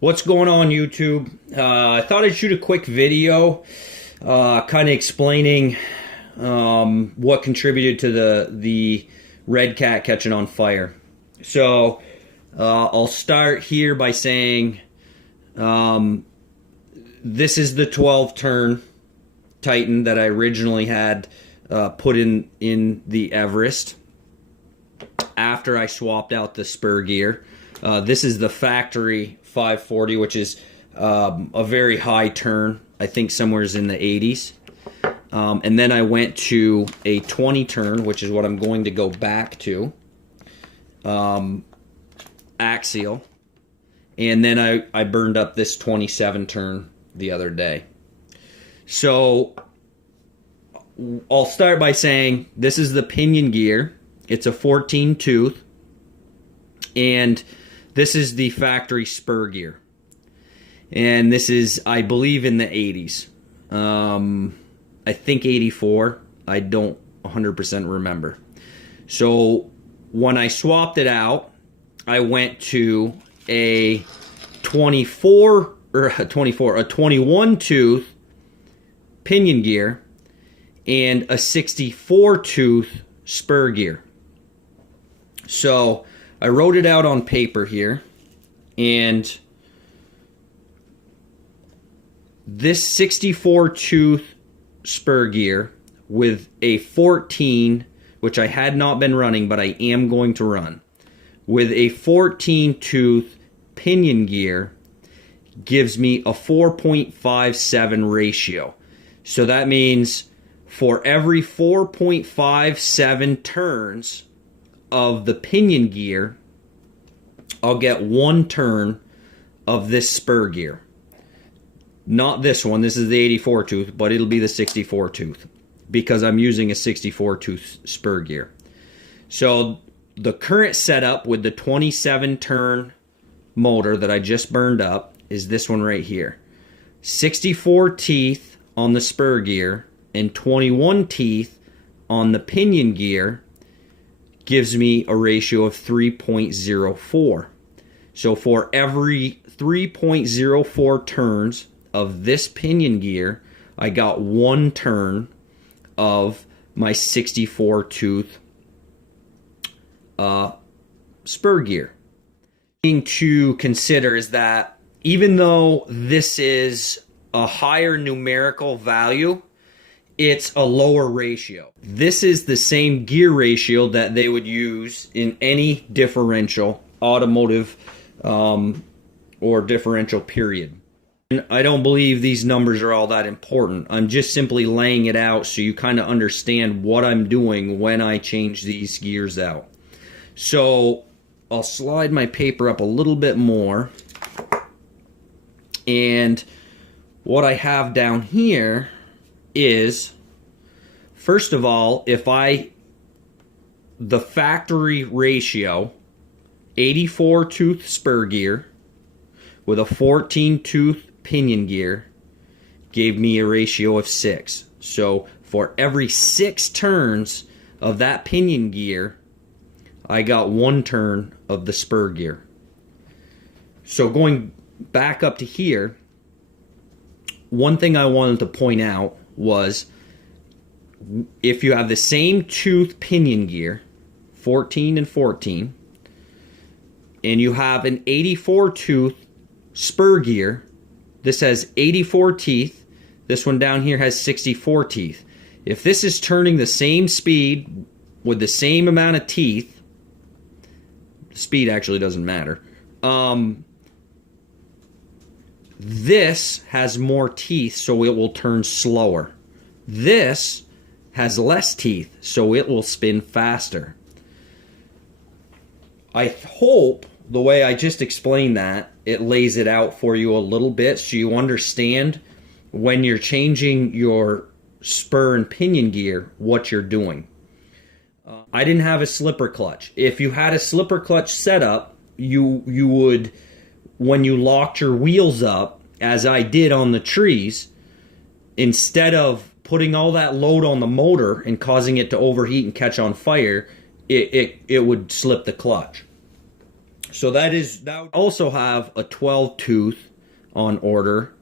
What's going on, YouTube? I thought I'd shoot a quick video kind of explaining what contributed to the red cat catching on fire. So I'll start here by saying this is the 12 turn Titan that I originally had put in the Everest after I swapped out the Spur gear. This is the factory 540, which is a very high turn. I think somewhere's in the 80s. And then I went to a 20 turn, which is what I'm going to go back to. Axial. And then I burned up this 27 turn the other day. So I'll start by saying this is the pinion gear. It's a 14 tooth. And this is the factory Spur gear. And this is, I believe, in the 80s. I think 84. I don't 100% remember. So when I swapped it out, I went to a 21 tooth pinion gear and a 64 tooth Spur gear. So I wrote it out on paper here, and this 64 tooth Spur gear with a 14, which I had not been running, but I am going to run, with a 14 tooth pinion gear gives me a 4.57 ratio. So that means for every 4.57 turns of the pinion gear, I'll get one turn of this Spur gear. Not this one, this is the 84 tooth, but it'll be the 64 tooth because I'm using a 64 tooth Spur gear. So the current setup with the 27 turn motor that I just burned up is this one right here. 64 teeth on the Spur gear and 21 teeth on the pinion gear gives me a ratio of 3.04. So for every 3.04 turns of this pinion gear, I got one turn of my 64 tooth Spur gear. Thing to consider is that even though this is a higher numerical value, it's a lower ratio. This is the same gear ratio that they would use in any differential, automotive or differential period. And I don't believe these numbers are all that important. I'm just simply laying it out so you kind of understand what I'm doing when I change these gears out. So I'll slide my paper up a little bit more. And what I have down here is, first of all, the factory ratio, 84 tooth Spur gear with a 14 tooth pinion gear gave me a ratio of 6. So for every 6 turns of that pinion gear, I got one turn of the Spur gear. So going back up to here, one thing I wanted to point out was if you have the same tooth pinion gear, 14 and 14, and you have an 84 tooth Spur gear, this has 84 teeth, this one down here has 64 teeth. If this is turning the same speed with the same amount of teeth, speed actually doesn't matter, this has more teeth, so it will turn slower. This has less teeth, so it will spin faster. I hope the way I just explained that, it lays it out for you a little bit so you understand when you're changing your Spur and pinion gear what you're doing. I didn't have a slipper clutch. If you had a slipper clutch setup, you would, when you locked your wheels up, as I did on the trees, instead of putting all that load on the motor and causing it to overheat and catch on fire, it would slip the clutch. So that would also have a 12 tooth on order,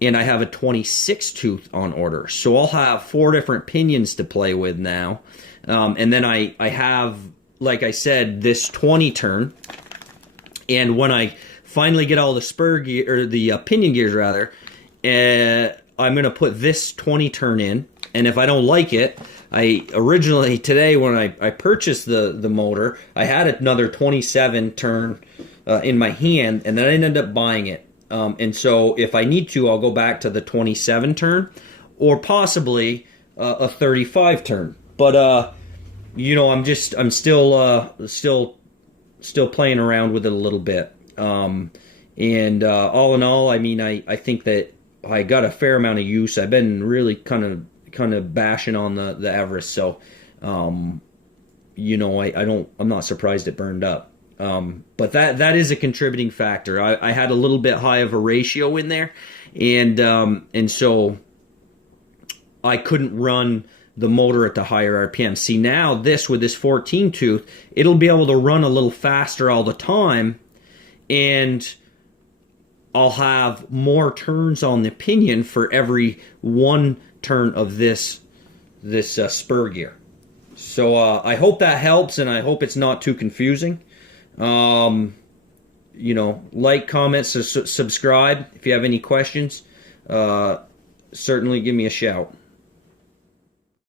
and I have a 26 tooth on order. So I'll have 4 different pinions to play with now. And then I have, like I said, this 20 turn. And when I finally get all the spur gear, or the pinion gears rather, I'm going to put this 20 turn in. And if I don't like it, I originally today when I purchased the motor, I had another 27 turn in my hand, and then I ended up buying it. And so if I need to, I'll go back to the 27 turn, or possibly a 35 turn. But you know, I'm still playing around with it a little bit. And all in all, I mean, I think that I got a fair amount of use. I've been really kind of bashing on the Everest, so you know, I'm not surprised it burned up. But that is a contributing factor. I had a little bit high of a ratio in there, and so I couldn't run the motor at the higher RPM. See, now with this 14 tooth, it'll be able to run a little faster all the time, and I'll have more turns on the pinion for every 1 turn of this spur gear. So I hope that helps, and I hope it's not too confusing. You know, like, comment, subscribe. If you have any questions, certainly give me a shout.